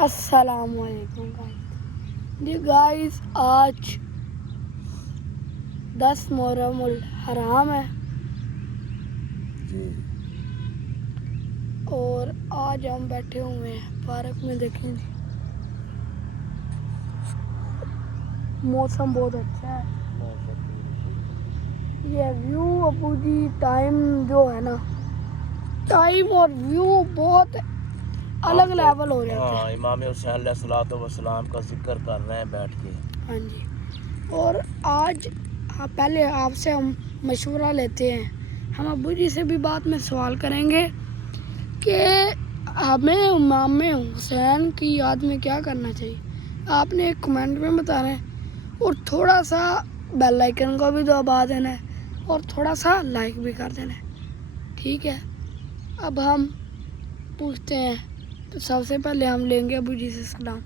السلام علیکم گائز. جی گائز آج 10 محرم الحرام ہے جی اور آج ہم بیٹھے ہوئے ہیں پارک میں. دیکھیں جی موسم بہت اچھا ہے. یہ ویو ابو جی ٹائم جو ہے نا، ٹائم اور ویو بہت الگ لیول ہو جاتے ہیں. امام حسین علیہ الصلوۃ والسلام کا ذکر کر رہے ہیں بیٹھ کے. ہاں جی. اور آج پہلے آپ سے ہم مشورہ لیتے ہیں. ہم ابو جی سے بھی بعد میں سوال کریں گے کہ ہمیں امام حسین کی یاد میں کیا کرنا چاہیے. آپ نے ایک کمنٹ میں بتا رہے ہیں اور تھوڑا سا بیل آئیکن کو بھی دبا دینا ہے اور تھوڑا سا لائک بھی کر دینا ہے. ٹھیک ہے. اب ہم پوچھتے ہیں تو سب سے پہلے ہم لیں گے ابو جی سے سلام.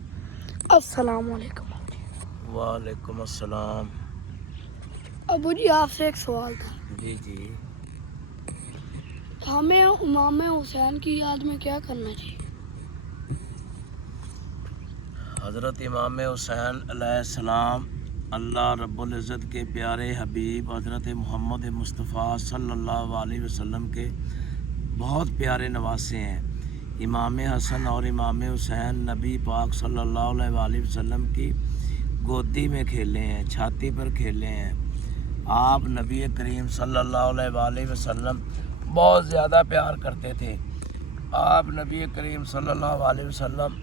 السلام علیکم. وعلیکم السلام. ابو جی آپ سے ایک سوال تھا. جی جی. ہمیں امام حسین کی یاد میں کیا کرنا چاہیے؟ حضرت امام حسین علیہ السلام اللہ رب العزت کے پیارے حبیب حضرت محمد مصطفیٰ صلی اللہ علیہ وسلم کے بہت پیارے نواسے ہیں. امام حسن اور امام حسین نبی پاک صلی اللہ علیہ وسلم کی گودی میں کھیلے ہیں، چھاتی پر کھیلے ہیں. آپ نبی کریم صلی اللہ علیہ وسلم بہت زیادہ پیار کرتے تھے. آپ نبی کریم صلی اللہ علیہ وسلم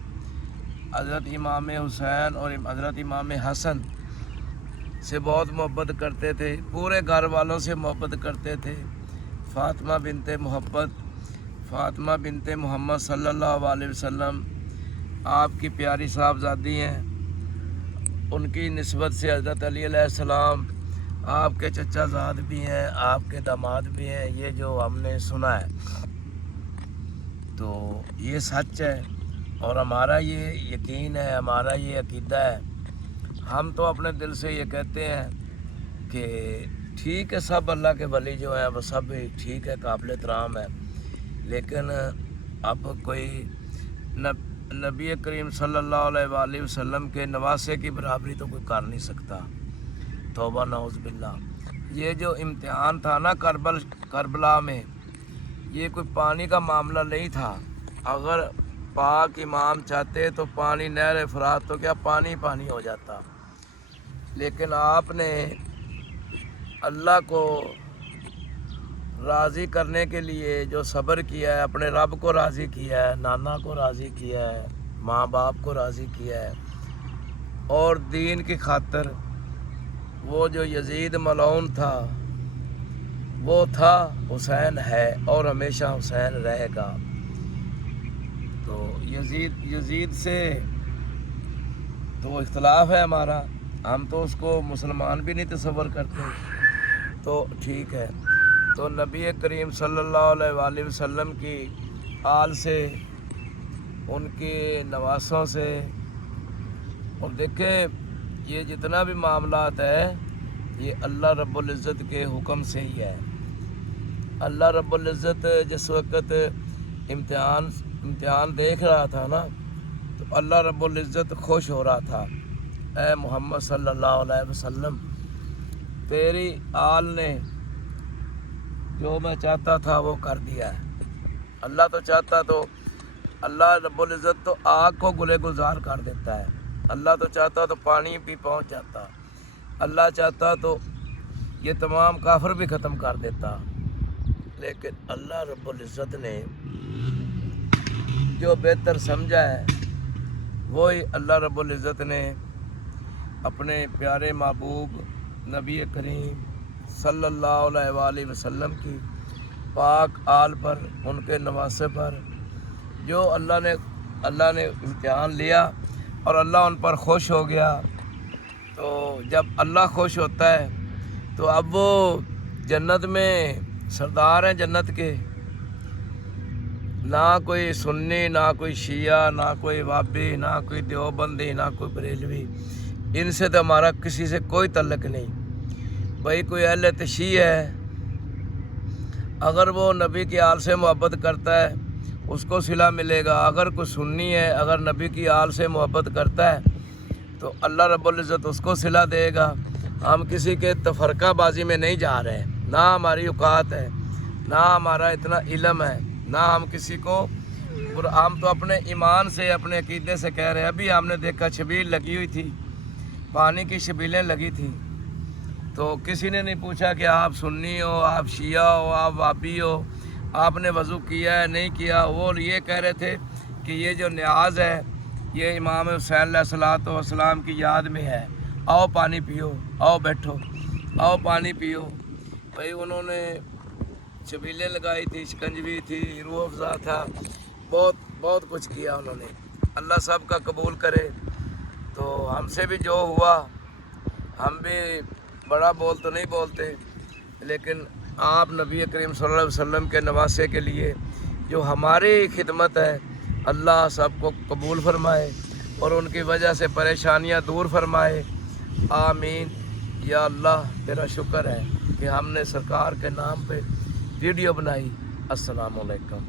حضرت امام حسین اور حضرت امام حسن سے بہت محبت کرتے تھے. پورے گھر والوں سے محبت کرتے تھے. فاطمہ بنت محبت، فاطمہ بنت محمد صلی اللہ علیہ وسلم آپ کی پیاری صاحبزادی ہیں. ان کی نسبت سے حضرت علی علیہ السلام آپ کے چچا زاد بھی ہیں، آپ کے داماد بھی ہیں. یہ جو ہم نے سنا ہے تو یہ سچ ہے اور ہمارا یہ یقین ہے، ہمارا یہ عقیدہ ہے. ہم تو اپنے دل سے یہ کہتے ہیں کہ ٹھیک ہے، سب اللہ کے ولی جو ہیں وہ سب ٹھیک ہے، قابل احترام ہے، لیکن اب کوئی نبی کریم صلی اللہ علیہ وسلم کے نواسے کی برابری تو کوئی کر نہیں سکتا. توبہ نعوذ باللہ. یہ جو امتحان تھا نا کربلا میں، یہ کوئی پانی کا معاملہ نہیں تھا. اگر پاک امام چاہتے تو پانی نہر فرات تو کیا پانی پانی ہو جاتا. لیکن آپ نے اللہ کو راضی کرنے کے لیے جو صبر کیا ہے، اپنے رب کو راضی کیا ہے، نانا کو راضی کیا ہے، ماں باپ کو راضی کیا ہے، اور دین کی خاطر وہ جو یزید ملعون تھا وہ تھا، حسین ہے اور ہمیشہ حسین رہے گا. تو یزید سے تو اختلاف ہے ہمارا، ہم تو اس کو مسلمان بھی نہیں تصور کرتے. تو ٹھیک ہے، تو نبی کریم صلی اللہ علیہ وسلم کی آل سے، ان کی نواسوں سے، اور دیکھیں یہ جتنا بھی معاملات ہے یہ اللہ رب العزت کے حکم سے ہی ہے. اللہ رب العزت جس وقت امتحان دیکھ رہا تھا نا تو اللہ رب العزت خوش ہو رہا تھا. اے محمد صلی اللہ علیہ وسلم، تیری آل نے جو میں چاہتا تھا وہ کر دیا ہے. اللہ تو چاہتا تو اللہ رب العزت تو آگ کو گلے گلزار کر دیتا ہے. اللہ تو چاہتا تو پانی بھی پہنچ جاتا. اللہ چاہتا تو یہ تمام کافر بھی ختم کر دیتا. لیکن اللہ رب العزت نے جو بہتر سمجھا ہے وہی اللہ رب العزت نے اپنے پیارے محبوب نبی کریم صلی اللہ علیہ وسلم کی پاک آل پر، ان کے نواسے پر جو اللہ نے امتحان لیا اور اللہ ان پر خوش ہو گیا. تو جب اللہ خوش ہوتا ہے تو اب وہ جنت میں سردار ہیں جنت کے. نہ کوئی سنی، نہ کوئی شیعہ، نہ کوئی وابی، نہ کوئی دیوبندی، نہ کوئی بریلوی. ان سے تو ہمارا کسی سے کوئی تعلق نہیں. بھائی کوئی اہل تشیع ہے، اگر وہ نبی کی آل سے محبت کرتا ہے اس کو صلہ ملے گا. اگر کوئی سنی ہے، اگر نبی کی آل سے محبت کرتا ہے تو اللہ رب العزت اس کو صلہ دے گا. ہم کسی کے تفرقہ بازی میں نہیں جا رہے، نہ ہماری اوقات ہے، نہ ہمارا اتنا علم ہے، نہ ہم کسی کو، ہم تو اپنے ایمان سے، اپنے عقیدے سے کہہ رہے ہیں. ابھی ہم نے دیکھا شبیل لگی ہوئی تھی، پانی کی شبیلیں لگی تھیں، تو کسی نے نہیں پوچھا کہ آپ سنی ہو، آپ شیعہ ہو، آپ وابی ہو، آپ نے وضو کیا ہے نہیں کیا. وہ یہ کہہ رہے تھے کہ یہ جو نیاز ہے یہ امام حسین علیہ السلام کی یاد میں ہے، آؤ پانی پیو، آؤ بیٹھو، آؤ پانی پیو. بھائی انہوں نے چھبیلیں لگائی تھی، شکنجوی تھی، روح افزا تھا، بہت کچھ کیا انہوں نے. اللہ سب کا قبول کرے. تو ہم سے بھی جو ہوا، ہم بھی بڑا بول تو نہیں بولتے، لیکن آپ نبی کریم صلی اللہ علیہ وسلم کے نواسے کے لیے جو ہماری خدمت ہے، اللہ سب کو قبول فرمائے اور ان کی وجہ سے پریشانیاں دور فرمائے. آمین. یا اللہ تیرا شکر ہے کہ ہم نے سرکار کے نام پہ ویڈیو بنائی. السلام علیکم.